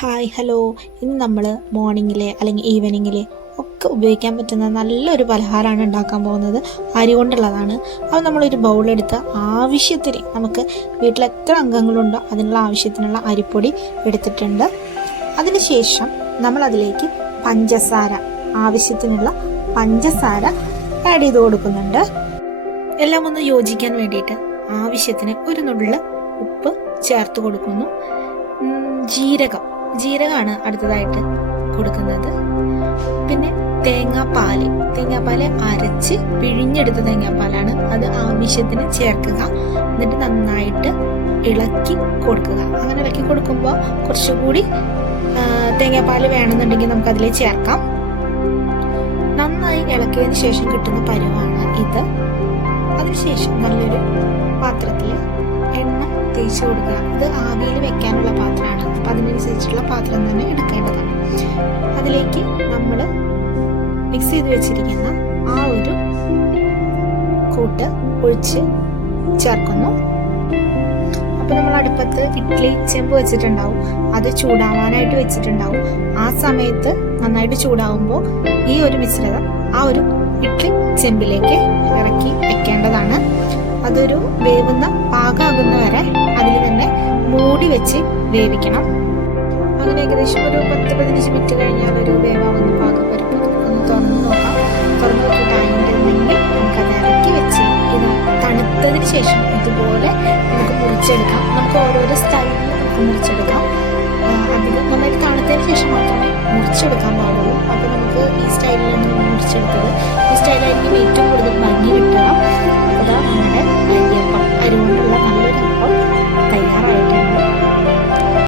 Hi hello. ഇന്ന് നമ്മൾ മോർണിംഗിൽ അല്ലെങ്കിൽ ഈവനിങ്ങിൽ ഒക്കെ ഉപയോഗിക്കാൻ പറ്റുന്ന നല്ലൊരു പലഹാരമാണ് ഉണ്ടാക്കാൻ പോകുന്നത്. അരി കൊണ്ടുള്ളതാണ്. അപ്പോൾ നമ്മളൊരു ബൗളെടുത്ത് ആവശ്യത്തിന് നമുക്ക് വീട്ടിൽ എത്ര അംഗങ്ങളുണ്ടോ അതിനുള്ള ആവശ്യത്തിനുള്ള അരിപ്പൊടി എടുത്തിട്ടുണ്ട്. അതിനുശേഷം നമ്മളതിലേക്ക് പഞ്ചസാര, ആവശ്യത്തിനുള്ള പഞ്ചസാര ആഡ് ചെയ്ത് കൊടുക്കുന്നുണ്ട്. എല്ലാം ഒന്ന് യോജിക്കാൻ വേണ്ടിയിട്ട് ആവശ്യത്തിന് ഒരു നുള്ള് ഉപ്പ് ചേർത്ത് കൊടുക്കുന്നു. ജീരകമാണ് അടുത്തതായിട്ട് കൊടുക്കുന്നത്. പിന്നെ തേങ്ങാപ്പാൽ അരച്ച് പിഴിഞ്ഞെടുത്ത തേങ്ങാപ്പാലാണ്, അത് ആവശ്യത്തിന് ചേർക്കുക. എന്നിട്ട് നന്നായിട്ട് ഇളക്കി കൊടുക്കുക. അങ്ങനെ ഇളക്കി കൊടുക്കുമ്പോൾ കുറച്ചുകൂടി തേങ്ങാപ്പാൽ വേണമെന്നുണ്ടെങ്കിൽ നമുക്ക് അതിൽ ചേർക്കാം. നന്നായി ഇളക്കിയതിന് ശേഷം കിട്ടുന്ന പരുവാണ് ഇത്. അതിനുശേഷം നല്ലൊരു പാത്രത്തിൽ എണ്ണ തേച്ച് കൊടുക്കുക. ഇത് ആവിയിൽ വെക്കാനുള്ള പാത്രമാണ്, അപ്പം അതിനനുസരിച്ചുള്ള പാത്രം തന്നെ എടുക്കേണ്ടതാണ്. അതിലേക്ക് നമ്മൾ മിക്സ് ചെയ്ത് വെച്ചിരിക്കുന്ന ആ ഒരു കൂട്ട് ഒഴിച്ച് ചേർക്കുന്നു. അപ്പോൾ നമ്മൾ അടുപ്പത്ത് ഇഡ്ഡലി ചെമ്പ് വെച്ചിട്ടുണ്ടാവും, അത് ചൂടാവാനായിട്ട് വെച്ചിട്ടുണ്ടാവും. ആ സമയത്ത് നന്നായിട്ട് ചൂടാവുമ്പോൾ ഈ ഒരു മിശ്രിതം ആ ഒരു ഇഡ്ഡലി ചെമ്പിലേക്ക് ഇറക്കി വെക്കേണ്ടതാണ്. അതൊരു വേവുന്ന പാകമാകുന്ന വരെ അതിൽ തന്നെ മൂടി വെച്ച് വേവിക്കണം. അങ്ങനെ ഏകദേശം ഒരു 10-15 മിനിറ്റ് കഴിഞ്ഞാൽ ഒരു വേവാവുന്ന പാകം വരുമ്പോൾ നമുക്കൊന്ന് തുറന്ന് നോക്കാം. തുറന്ന് നോക്കിയിട്ടായിട്ടുണ്ടെങ്കിൽ നമുക്കത് ഇറക്കി വെച്ച് ഇത് തണുത്തതിന് ശേഷം ഇതുപോലെ നമുക്ക് മുറിച്ചെടുക്കാം. നമുക്ക് ഓരോരോ സ്റ്റൈലിൽ നമുക്ക് മുറിച്ചെടുക്കാം. അധികം നന്നായിട്ട് തണുത്തതിന് ശേഷം മാത്രമേ മുറിച്ചെടുക്കാൻ പാടുള്ളൂ. അപ്പോൾ നമുക്ക് ഈ സ്റ്റൈലിലാണ് മുറിച്ചെടുത്തത്. ഈ സ്റ്റൈലായിരിക്കും ഏറ്റവും കൂടുതൽ ഭംഗി കിട്ടുക.